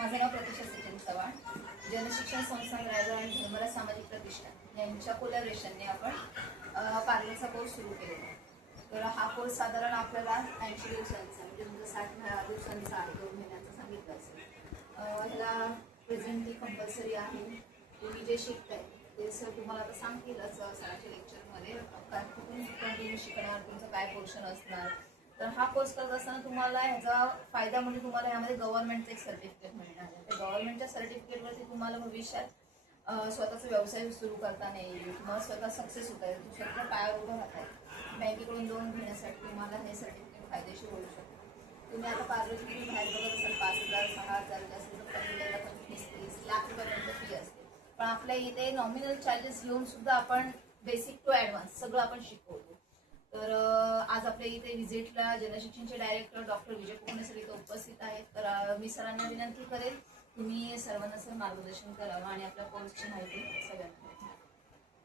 माझं नाव प्रतीक्षा सचिन चव्हाण. जनशिक्षण संस्थान रायगड आणि धर्मराज सामाजिक प्रतिष्ठान यांच्या कोलॅबरेशनने आपण पार्लरचा कोर्स सुरू केलेला आहे. तर हा कोर्स साधारण आपल्याला 80 दिवसांचा म्हणजे तुमचं 60 दिवसांचा आहे, 2 महिन्याचा सांगितलं असेल. ह्याला प्रेझेंटली कंपल्सरी आहे. तुम्ही जे शिकताय ते सर तुम्हाला आता सांगतीलच सरांच्या लेक्चरमध्ये कुठून कंटिन्यू शिकणार, तुमचं काय पोर्शन असणार. तर हा कोर्स करत असताना तुम्हाला ह्याचा फायदा म्हणजे तुम्हाला यामध्ये गव्हर्नमेंटचं एक सर्टिफिकेट मिळणार आहे. त्या गव्हर्नमेंटच्या सर्टिफिकेटवरती तुम्हाला भविष्यात स्वतःचा व्यवसाय सुरू करता येईल, तुम्हाला स्वतः सक्सेस होता येईल, स्वतः पायावर उभं राहता येईल. बँकेकडून लोन घेण्यासाठी तुम्हाला हे सर्टिफिकेट फायदेशीर होऊ शकतं. तुम्ही आता पार्लरची तुम्ही बाहेर बघत असाल 5,000 6,000 जास्त 25-30 लाख रुपयापर्यंत फी असते. पण आपल्या इथे नॉमिनल चार्जेस घेऊन सुद्धा आपण बेसिक टू ॲडव्हान्स सगळं आपण शिकवतो. तर आज आपल्या इथे व्हिजिटला जनशिक्षणचे director doctor Vijay Kumar sir इथे उपस्थित आहेत. तर मी सरांना विनंती करेन तुम्ही सर्वांना सर मार्गदर्शन करावं आणि आपल्या कोर्सची माहिती सगळ्यांना